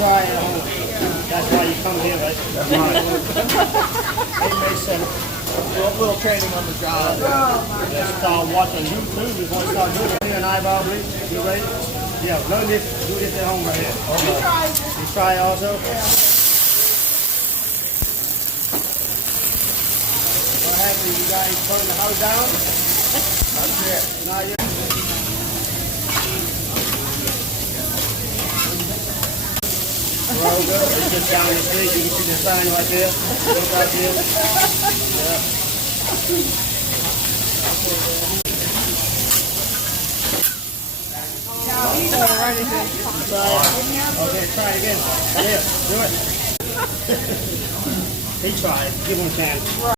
try at home. That's why you come here, right? That's right. It makes sense. A little training on the job. Just start watching YouTube before you start doing it. Here an eyeball bleach. You ready? Yeah, learn this. Do this at home right here. Okay. You try it also? Yeah. What happened? You guys burn the house down? Not yet. Not yet. Well, good. It's just down the street. You can see the sign right there. Look right there. Yeah. Okay, try again. Come here, do it. He tried. Give him a chance.